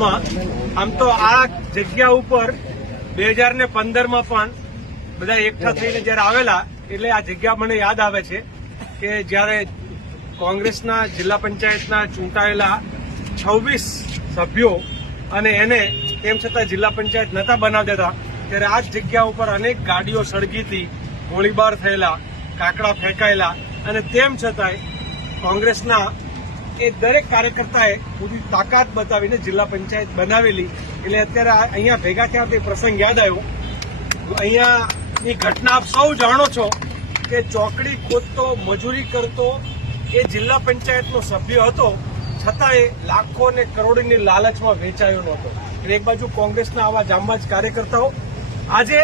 દાહોદમાં આમ તો આ જગ્યા ઉપર બે હજાર ને પંદરમાં પણ બધા એકઠા થઈને જ્યારે આવેલા, એટલે આ જગ્યા મને યાદ આવે છે કે જ્યારે કોંગ્રેસના જિલ્લા પંચાયતના ચૂંટાયેલા છવ્વીસ સભ્યો અને એને તેમ છતાં જિલ્લા પંચાયત નતા બનાવતા હતા, ત્યારે આ જ જગ્યા ઉપર અનેક ગાડીઓ સળગી હતી, ગોળીબાર થયેલા, કાકડા ફેંકાયેલા અને તેમ છતાંય કોંગ્રેસના એ દરેક કાર્યકર્તાએ પૂરી તાકાત બતાવીને જિલ્લા પંચાયત બનાવેલી. એટલે અત્યારે અહીંયા ભેગા થયા તે પ્રસંગ યાદ આવ્યો. અહીંયાની ઘટના આપ સૌ જાણો છો કે ચોકડી ખોદતો, મજૂરી કરતો એ જિલ્લા પંચાયતનો સભ્ય હતો. છતાં એ લાખો ને કરોડની લાલચમાં વેચાયો નહોતો. એટલે એક બાજુ કોંગ્રેસના આવા જાંબાજ કાર્યકર્તાઓ, આજે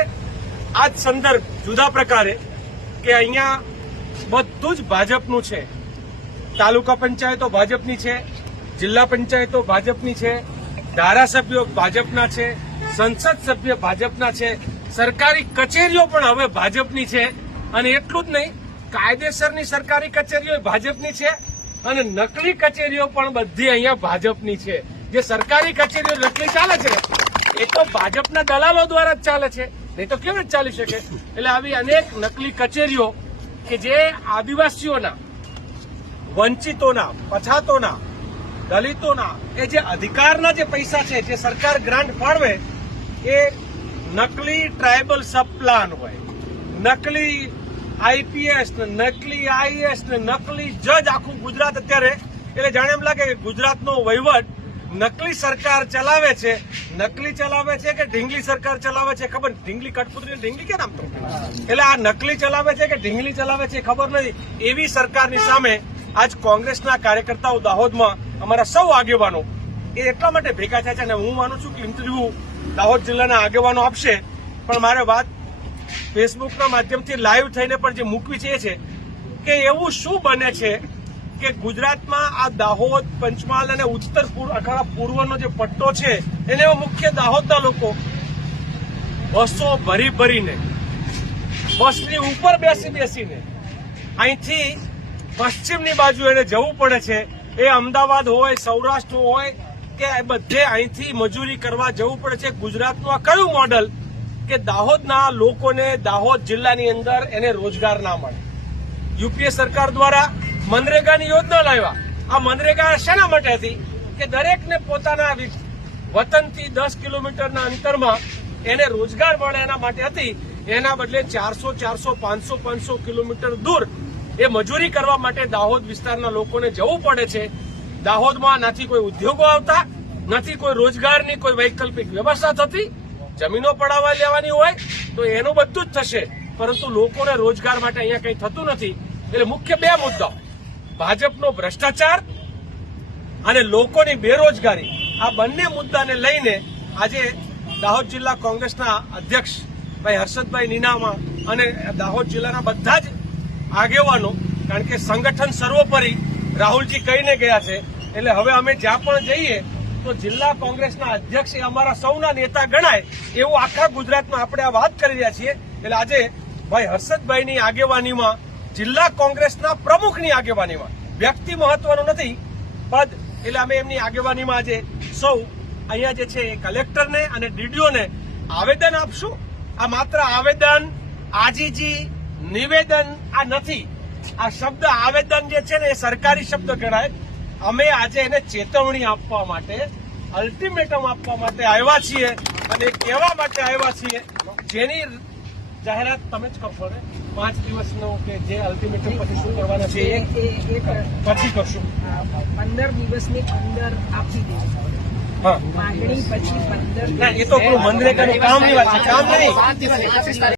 આ જ સંદર્ભ જુદા પ્રકારે કે અહીંયા બધું જ ભાજપનું છે. તાલુકા પંચાયતો ભાજપની છે, જિલ્લા પંચાયતો ભાજપની છે, ધારાસભ્યો ભાજપના છે, સંસદ સભ્ય ભાજપના છે, સરકારી કચેરીઓ પણ હવે ભાજપની છે. અને એટલું જ નહીં, કાયદેસરની સરકારી કચેરીઓ ભાજપની છે અને નકલી કચેરીઓ પણ બધી અહીંયા ભાજપની છે. જે સરકારી કચેરીઓ નકલી ચાલે છે, એ તો ભાજપના દલાલો દ્વારા જ ચાલે છે. નહીં તો કેવી રીતે ચાલી શકે? એટલે આવી અનેક નકલી કચેરીઓ કે જે આદિવાસીઓના વંચિતોના, પછાતોના, દલિતોના, એ જે અધિકારના જે પૈસા છે, જે સરકાર ગ્રાન્ટ ફાળવે, એ નકલી ટ્રાયબલ સબ પ્લાન હોય. નકલી આઈપીએસ ને નકલી આઈએસ ને નકલી જજ આખું ગુજરાત અત્યારે, એટલે જાણે એમ લાગે કે ગુજરાતનો વહીવટ નકલી સરકાર ચલાવે છે, નકલી ચલાવે છે કે ઢીંગલી સરકાર ચલાવે છે, ખબર ઢીંગલી કઠપુતળી ઢીંગલી કેમ નામ તો? એટલે આ નકલી ચલાવે છે કે ઢીંગલી ચલાવે છે ખબર નથી. એવી સરકારની સામે આજ કોંગ્રેસના કાર્યકર્તાઓ દાહોદમાં અમારા સૌ આગેવાનો એ એટલા માટે ભેગા થયા છે અને હું માનું છું કે ઇન્ટરવ્યુ દાહોદ જિલ્લાના આગેવાનો આપશે. પણ મારે વાત ફેસબુકના માધ્યમથી લાઈવ થઈને પણ જે મૂકવી છે એ છે કે એવું શું બને છે કે ગુજરાતમાં આ દાહોદ, પંચમહાલ અને ઉત્તર પૂર્વ પૂર્વનો જે પટ્ટો છે એને મુખ્ય દાહોદના લોકો બસો ભરી ભરીને, બસની ઉપર બેસી બેસીને અહીંથી પશ્ચિમની બાજુ એને જવું પડે છે. એ અમદાવાદ હોય, સૌરાષ્ટ્ર હોય, કે બધે અહીંથી મજૂરી કરવા જવું પડે છે. ગુજરાતનું આ કયું મોડલ કે દાહોદના લોકોને દાહોદ જિલ્લાની અંદર એને રોજગાર ના મળે? યુપીએ સરકાર દ્વારા મનરેગાની યોજના લાવ્યા. આ મનરેગા શેના માટે હતી? કે દરેકને પોતાના વતનથી દસ કિલોમીટરના અંતરમાં એને રોજગાર મળે એના માટે હતી. એના બદલે ચારસો ચારસો, પાંચસો પાંચસો કિલોમીટર દૂર એ મજૂરી કરવા માટે દાહોદ વિસ્તારના લોકોને જવું પડે છે. દાહોદમાં નથી કોઈ ઉદ્યોગો આવતા નથી કોઈ રોજગારની કોઈ વૈકલ્પિક વ્યવસ્થા થતી, જમીનો પડાવવા લેવાની હોય, તો એનું બધું જ થશે. પરંતુ લોકોને રોજગાર માટે અહીંયા કંઈ થતું નથી. એટલે મુખ્ય બે મુદ્દાઓ ભાજપનો ભ્રષ્ટાચાર અને લોકોની બેરોજગારી. આ બંને મુદ્દાને લઈને આજે દાહોદ જિલ્લા કોંગ્રેસના અધ્યક્ષ ભાઈ હર્ષદભાઈ નીનામા અને દાહોદ જિલ્લાના બધા જ આગેવાનો, કારણ કે સંગઠન સર્વોપરી રાહુલજી કહીને ગયા છે, એટલે હવે અમે જ્યાં પણ જઈએ, તો જિલ્લા કોંગ્રેસના અધ્યક્ષ એ અમારા સૌના નેતા ગણાય એવું આખા ગુજરાતમાં આપણે આ વાત કરી રહ્યા છીએ. એટલે આજે ભાઈ હર્ષદભાઈની આગેવાનીમાં, જિલ્લા કોંગ્રેસના પ્રમુખની આગેવાનીમાં, વ્યક્તિ મહત્વનું નથી, પદ, એટલે અમે એમની આગેવાનીમાં આજે સૌ અહીંયા જે છે એ કલેક્ટરને અને ડીડીઓને આવેદન આપશું. આ માત્ર આવેદન, આજીજી નિવેદન આ નથી. આ શબ્દ આવેદન જે છે ને એ સરકારી શબ્દ ગણાય. અમે આજે એને ચેતવણી આપવા માટે અલ્ટિમેટમ આપવા માટે આવ્યા છીએ અને કહેવા માટે આવ્યા છીએ. જેની જાહેરાત તમે જ કરશો ને? પાંચ દિવસનો કે જે અલ્ટિમેટમ પછી શું કરવાના છે એ પછી કરશું. પંદર દિવસની અંદર આપી દેવું હા. માંગણી પછી પંદર ના એ તો પેલું મનરેગાનું કામની વાત છે. કામ નહીં.